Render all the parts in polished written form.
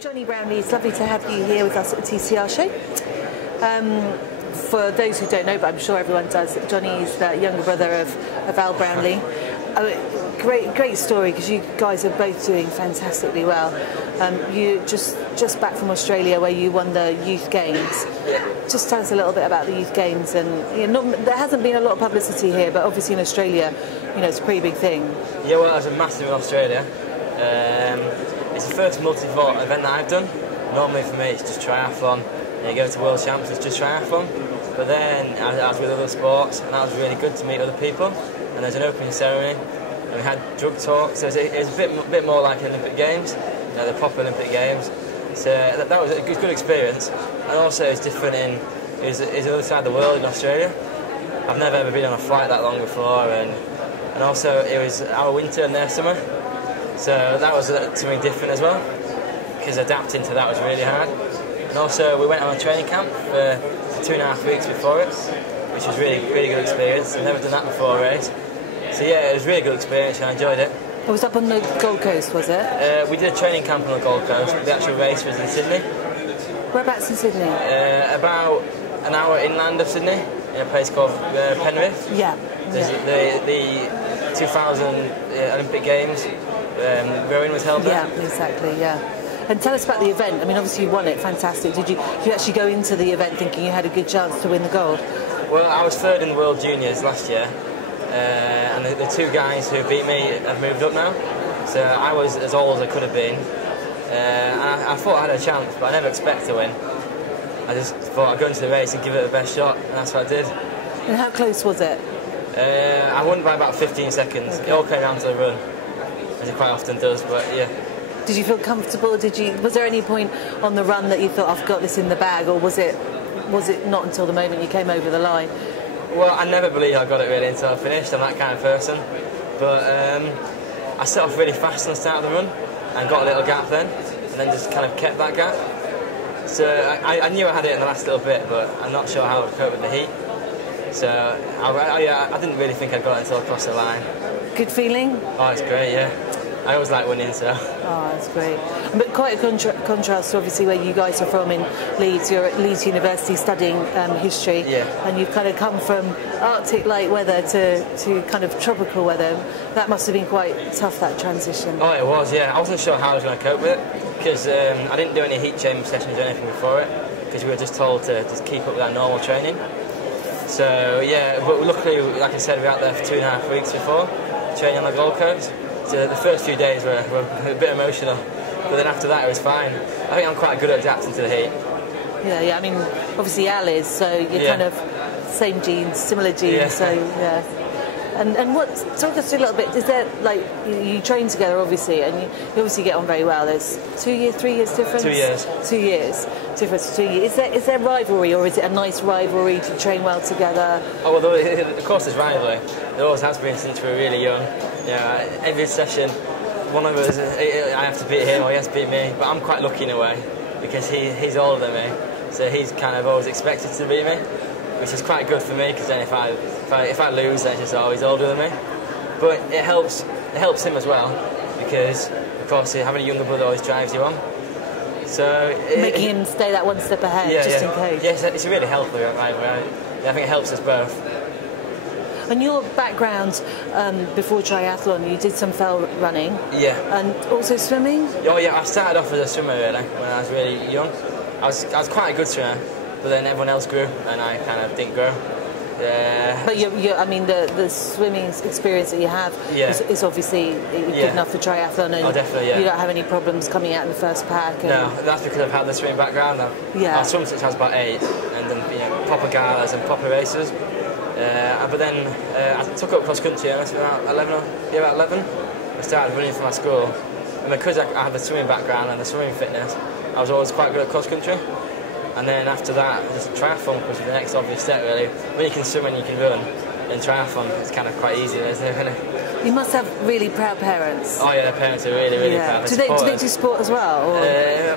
Johnny Brownlee, it's lovely to have you here with us at the TCR show. For those who don't know, but I'm sure everyone does, Johnny is the younger brother of Al Brownlee. Great story, because you guys are both doing fantastically well. You just back from Australia where you won the youth games. Just tell us a little bit about the youth games. And there hasn't been a lot of publicity here, but obviously in Australia, it's a pretty big thing. Yeah, well, it was a massive in Australia. It's the first multi-sport event that I've done. Normally for me it's just triathlon. You go to World Champs, it's just triathlon. But then I was with other sports, and that was really good to meet other people. And there's an opening ceremony, and we had drug talks. So it was a bit more like Olympic Games, the proper Olympic Games. So that was a good experience. And also it's different it was the other side of the world in Australia. I've never ever been on a flight that long before, and also it was our winter and their summer. So that was something different as well, because adapting to that was really hard. And also we went on a training camp for 2.5 weeks before it, which was really good experience. I've never done that before a race. So yeah, it was a really good experience and I enjoyed it. It was up on the Gold Coast, was it? We did a training camp on the Gold Coast. The actual race was in Sydney. Whereabouts in Sydney? About an hour inland of Sydney, in a place called Penrith. Yeah. The 2000 Olympic Games, rowing was held there. Yeah, exactly, yeah. And tell us about the event. I mean, obviously you won it, fantastic. Did you actually go into the event thinking you had a good chance to win the gold? Well, I was third in the World Juniors last year, and the two guys who beat me have moved up now. So I was as old as I could have been. And I thought I had a chance, but I never expected to win. I just thought I'd go into the race and give it the best shot, and that's what I did. And how close was it? I won by about 15 seconds. Okay. It all came down to the run, as it quite often does, but yeah. Did you feel comfortable? Was there any point on the run that you thought, I've got this in the bag, or was it not until the moment you came over the line? Well, I never believed I got it really until I finished. I'm that kind of person. But I set off really fast on the start of the run and got a little gap then, and then just kind of kept that gap. So I knew I had it in the last little bit, but I'm not sure how I would cope with the heat. So I didn't really think I'd got it until I crossed the line. Good feeling? Oh, it's great, yeah. I always like winning, so. Oh, that's great. But quite a contrast, obviously, where you guys are from in Leeds. You're at Leeds University studying history, yeah. And you've kind of come from Arctic-like weather to kind of tropical weather. That must have been quite tough, that transition. Oh, it was, yeah. I wasn't sure how I was going to cope with it, because I didn't do any heat change sessions or anything before it, because we were just told to just keep up with our normal training. So, yeah, but luckily, like I said, we were out there for 2.5 weeks before, training on the Gold Coast. So the first few days were a bit emotional, but then after that it was fine. I think I'm quite good at adapting to the heat. Yeah, I mean, obviously Al is, so you're kind of same genes, similar genes, yeah. So yeah. And talk us through a little bit, is there, like, you train together obviously, and you obviously get on very well. There's 2 years, 3 years difference? 2 years. 2 years difference between you. Is there rivalry, or is it a nice rivalry to train well together? Oh, well, of course there's rivalry. There always has been since we were really young. Every session, one of us, I have to beat him or he has to beat me, but I'm quite lucky in a way, because he's older than me, so he's kind of always expected to beat me, which is quite good for me, because then if I lose, then it's just, oh, he's older than me. But it helps him as well, because of course having a younger brother always drives you on. So making him stay that one step ahead, just in case. Yes, it's a really healthy rivalry. I think it helps us both. And your background before triathlon, you did some fell running. Yeah. And also swimming? Oh yeah, I started off as a swimmer really when I was really young. I was quite a good swimmer, but then everyone else grew and I kind of didn't grow. But I mean, the swimming experience that you have is obviously good enough for triathlon, and you don't have any problems coming out in the first pack. No, that's because I've had the swimming background. I've swum since I was about 8, and then proper galas and proper races. But then I took up cross country. I was about 11. I started running for my school, and because I have the swimming background and the swimming fitness, I was always quite good at cross country. And then after that, just triathlon was the next obvious step really. When you can swim and you can run, then triathlon is kind of quite easy, isn't it? You must have really proud parents. Oh yeah, their parents are really proud. Do they do sport as well?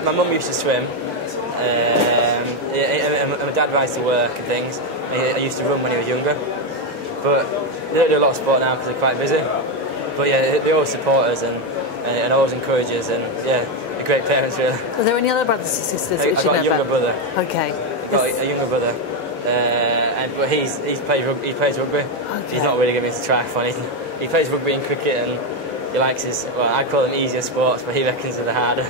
My mum used to swim. And my dad rides to work and things. I used to run when he was younger, but they don't do a lot of sport now because they're quite busy. But yeah, they always support us and always encourage us, and yeah, great parents, really. Are there any other brothers and sisters that you know about? I've got a younger brother. Okay. I've got a younger brother, but he plays rugby. Okay. He's not really going to triathlon. He plays rugby and cricket, and he likes his, well, I call them easier sports, but he reckons they're the harder.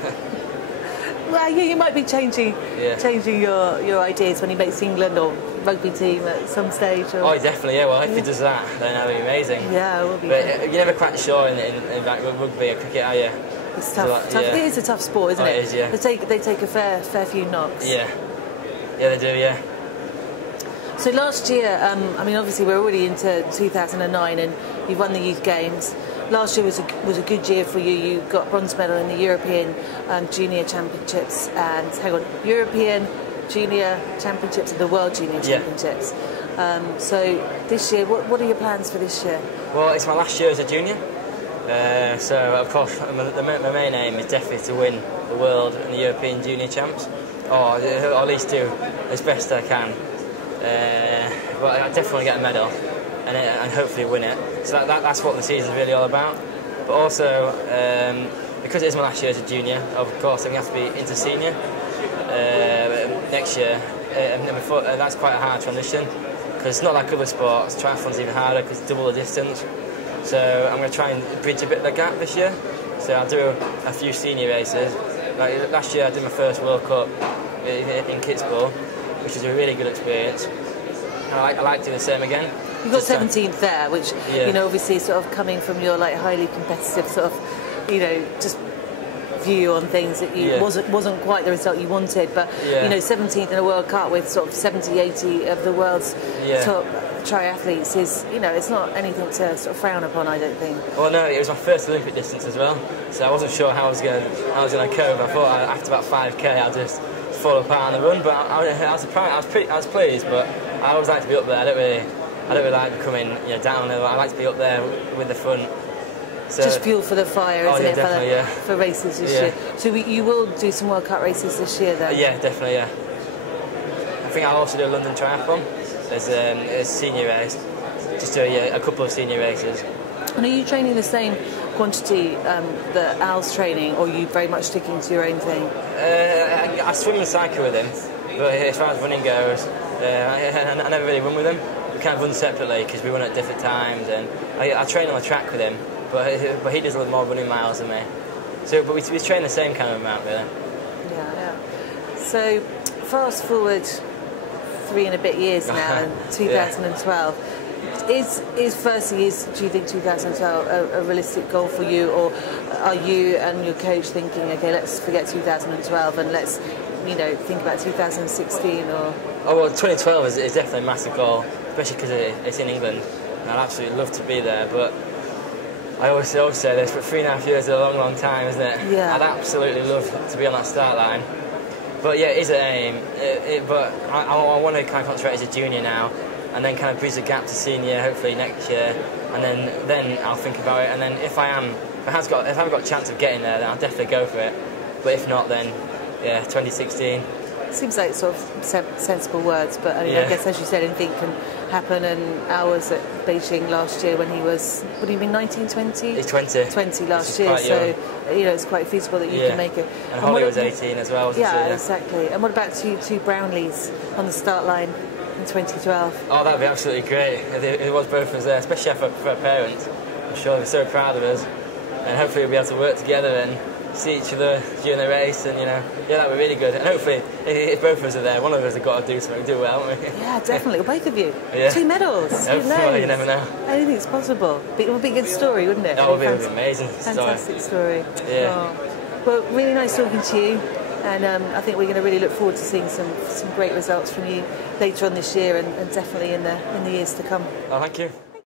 Well, yeah, you might be changing your ideas when he makes England or rugby team at some stage. Or... Oh, definitely, yeah. Well, if he does that, then that'll be amazing. Yeah, it will be. But you're never quite sure in like rugby or cricket, are you? It's tough. It is a tough sport, isn't it? It is, yeah. They take a fair few knocks. Yeah, they do, yeah. So last year, I mean, obviously we're already into 2009, and you've won the Youth Games. Last year was a good year for you. You got bronze medal in the European Junior Championships and European Junior Championships and the World Junior Championships. So this year, what are your plans for this year? Well, it's my last year as a junior. So of course my main aim is definitely to win the World and the European Junior Champs, or at least do as best I can. But I definitely want to get a medal and hopefully win it. So that's what the season's really all about. But also, because it is my last year as a junior, of course I'm going to have to be into senior next year. That's quite a hard transition, because it's not like other sports. Triathlon's even harder because it's double the distance. So I'm going to try and bridge a bit of the gap this year. So I'll do a few senior races. Like last year I did my first World Cup in Kitzbühel, which was a really good experience. And I like to do the same again. You got 17th there, which you know, obviously, sort of coming from your like highly competitive sort of, you know, just view on things that you wasn't quite the result you wanted. But you know, 17th in a World Cup with sort of 70, 80 of the world's top triathletes is, you know, it's not anything to sort of frown upon, I don't think. Well, no, it was my first Olympic distance as well, so I wasn't sure how I was going to cope. I thought after about 5k I'll just fall apart on the run, but I was surprised. I was pleased, but I always like to be up there. I don't really like becoming down. I like to be up there with the front. So, just fuel for the fire, isn't it? For races this year. So you will do some World Cup races this year, then? Yeah, definitely. Yeah. I think I'll also do a London Triathlon as a senior race. Just do a couple of senior races. And are you training the same quantity that Al's training, or are you very much sticking to your own thing? I swim and cycle with him, but as far as running goes, I never really run with him. We kind of run separately because we run at different times, and I train on the track with him, but he does a lot more running miles than me. So, but we train the same kind of amount, really. Yeah. So, fast forward 3 and a bit years now, in 2012. Do you think 2012 a realistic goal for you, or are you and your coach thinking, okay, let's forget 2012 and let's, think about 2016 or? Oh well, 2012 is definitely a massive goal, especially because it's in England, and I'd absolutely love to be there. But I always say this, but 3.5 years is a long time, isn't it? Yeah. I'd absolutely love to be on that start line. But yeah, it is an aim. But I want to kind of concentrate as a junior now, and then kind of bridge the gap to senior, hopefully next year, and then I'll think about it. And then if I haven't got a chance of getting there, then I'll definitely go for it. But if not, then 2016. Seems like sort of sensible words, but I guess, as you said, anything can happen. And I was at Beijing last year when he was, what do you mean, 19, 20? He's 20. 20 last year, so it's quite feasible that you can make it. And Holly was 18 as well, wasn't she? Yeah, exactly. And what about two Brownlees on the start line in 2012? Oh, that'd be absolutely great if it was both of us there, especially for our parents. I'm sure they're so proud of us, and hopefully we'll be able to work together and see each other during the race, and that would be really good. And hopefully, if both of us are there, one of us has got to do something, do well, haven't we? Yeah, definitely. Both of you. Yeah. 2 medals. Who knows? You never know. Anything's possible. It would be a good story, wouldn't it? That would be an amazing fantastic story. Yeah. Oh. Well, really nice talking to you, and I think we're going to really look forward to seeing some great results from you later on this year, and definitely in the years to come. Oh, thank you.